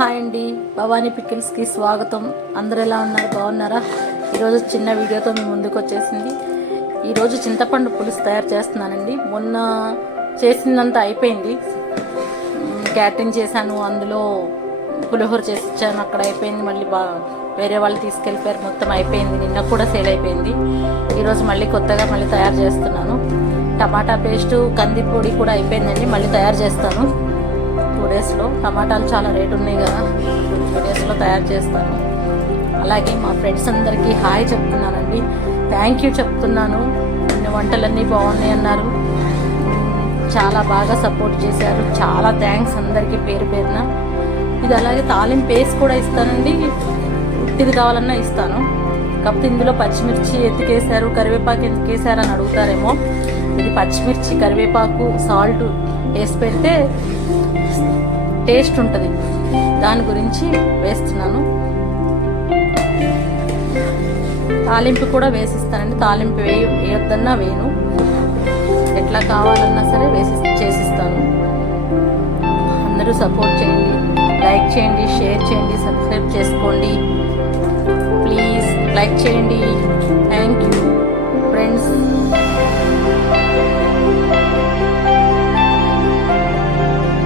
Hi అండి, భవానీ పికిల్స్కి స్వాగతం. అందరూ ఎలా ఉన్నారు? బాగున్నారా? ఈరోజు చిన్న వీడియోతో మీ ముందుకు వచ్చేసింది. ఈరోజు చింతపండు పులుసు తయారు చేస్తున్నానండి. మొన్న చేసిందంతా అయిపోయింది. క్యాటరింగ్ చేశాను, అందులో పులిహోర చేసి ఇచ్చాను, అక్కడ అయిపోయింది. మళ్ళీ వేరే వాళ్ళు తీసుకెళ్ళిపోయారు, మొత్తం అయిపోయింది. నిన్న కూడా సేల్ అయిపోయింది. ఈరోజు మళ్ళీ కొత్తగా తయారు చేస్తున్నాను. టమాటా పేస్టు, కంది పొడి కూడా అయిపోయిందండి. మళ్ళీ తయారు చేస్తాను 2 డేస్లో. టమాటాలు చాలా రేటు ఉన్నాయి కదా, 2 డేస్లో తయారు చేస్తాను. అలాగే మా ఫ్రెండ్స్ అందరికీ హాయ్ చెప్తున్నానండి, థ్యాంక్ యూ చెప్తున్నాను. కొన్ని వంటలన్నీ బాగున్నాయి అన్నారు, చాలా బాగా సపోర్ట్ చేశారు. చాలా థ్యాంక్స్ అందరికీ పేరు పేరున. ఇది అలాగే తాలింపు వేసి కూడా ఇస్తానండి, ఉట్టిది కావాలన్నా ఇస్తాను. కాకపోతే ఇందులో పచ్చిమిర్చి ఎందుకేసారు, కరివేపాకు ఎందుకేసారు అని అడుగుతారేమో. ఇది పచ్చిమిర్చి, కరివేపాకు, సాల్ట్ వేసి పెడితే టేస్ట్ ఉంటుంది, దాని గురించి వేస్తున్నాను. తాలింపు కూడా వేసిస్తానండి. తాలింపు వేయొద్దన్నా వేయను, ఎట్లా కావాలన్నా సరే చేసిస్తాను. అందరూ సపోర్ట్ చేయండి, లైక్ చేయండి, షేర్ చేయండి, సబ్స్క్రైబ్ చేసుకోండి. ప్లీజ్ లైక్ చేయండి. Thank you friends.